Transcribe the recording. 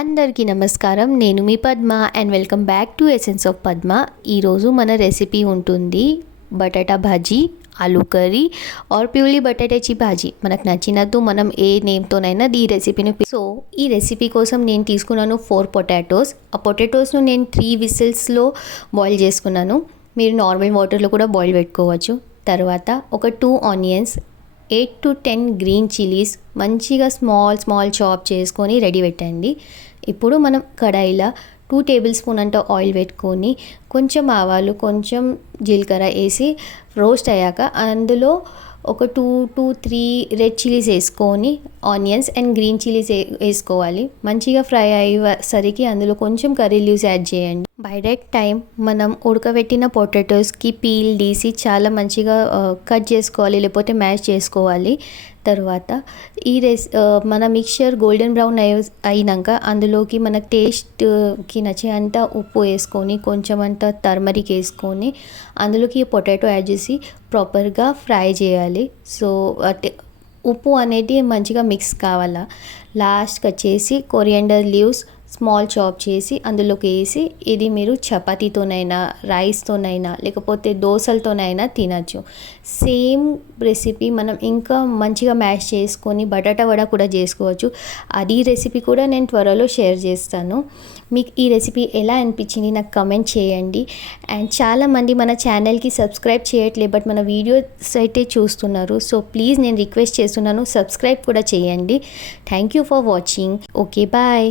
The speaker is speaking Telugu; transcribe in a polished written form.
అందరికీ నమస్కారం. నేను మీ Padma and welcome back to essence of Padma. ఈరోజు మన రెసిపీ ఉంటుంది batata bhaji, aloo curry or purely బటాటాచి భాజీ. మనకు నచ్చినట్టు మనం ఏ నేమ్తోనైనా ఈ రెసిపీని. సో ఈ రెసిపీ కోసం నేను తీసుకున్నాను 4 పొటాటోస్. ఆ పొటాటోస్ను నేను 3 విసిల్స్లో బాయిల్ చేసుకున్నాను. మీరు నార్మల్ వాటర్లో కూడా బాయిల్ పెట్టుకోవచ్చు. తర్వాత ఒక 2 ఆనియన్స్, 8 to 10 గ్రీన్ చిల్లీస్ మంచిగా స్మాల్ చాప్ చేసుకొని రెడీ పెట్టండి. ఇప్పుడు మనం కడాయిలో 2 టేబుల్ స్పూన్ అంత ఆయిల్ పెట్టుకొని కొంచెం ఆవాలు, కొంచెం జీలకర్ర వేసి రోస్ట్ అయ్యాక అందులో ఒక 2 to 3 రెడ్ చిల్లీస్ వేసుకొని ఆనియన్స్ అండ్ గ్రీన్ చిల్లీస్ వేసుకోవాలి. మంచిగా ఫ్రై అయ్యేసరికి అందులో కొంచెం కర్రీ లీవ్స్ యాడ్ చేయండి. బై దట్ టైం మనం ఉడకబెట్టిన పొటాటోస్కి పీల్ తీసి చాలా మంచిగా కట్ చేసుకోవాలి, లేకపోతే మ్యాష్ చేసుకోవాలి. తర్వాత మన మిక్చర్ గోల్డెన్ బ్రౌన్ అయినాక అందులోకి మన టేస్ట్కి నచ్చేంత ఉప్పు వేసుకొని, కొంచెం అంత టర్మరిక్ వేసుకొని అందులోకి పొటాటో యాడ్ చేసి ప్రాపర్గా ఫ్రై చేయాలి. సో ఉప్పు అనేది మంచిగా మిక్స్ కావాలా. లాస్ట్కి వచ్చేసి కొరియాండర్ లీవ్స్ స్మాల్ చాప్ చేసి అందులోకి వేసి, ఇది మీరు చపాతీతోనైనా, రైస్తోనైనా, లేకపోతే దోశలతోనైనా తినచ్చు. సేమ్ రెసిపీ మనం ఇంకా మంచిగా మ్యాష్ చేసుకొని బటాటా వడ కూడా చేసుకోవచ్చు. అది రెసిపీ కూడా నేను త్వరలో షేర్ చేస్తాను. మీకు ఈ రెసిపీ ఎలా అనిపించింది నాకు కమెంట్ చేయండి. అండ్ చాలామంది మన ఛానల్కి సబ్స్క్రైబ్ చేయట్లేదు, బట్ మన వీడియోస్ అయితే చూస్తున్నారు. సో ప్లీజ్ నేను రిక్వెస్ట్ చేస్తున్నాను, సబ్స్క్రైబ్ కూడా చేయండి. Thank you for watching. Okay, bye.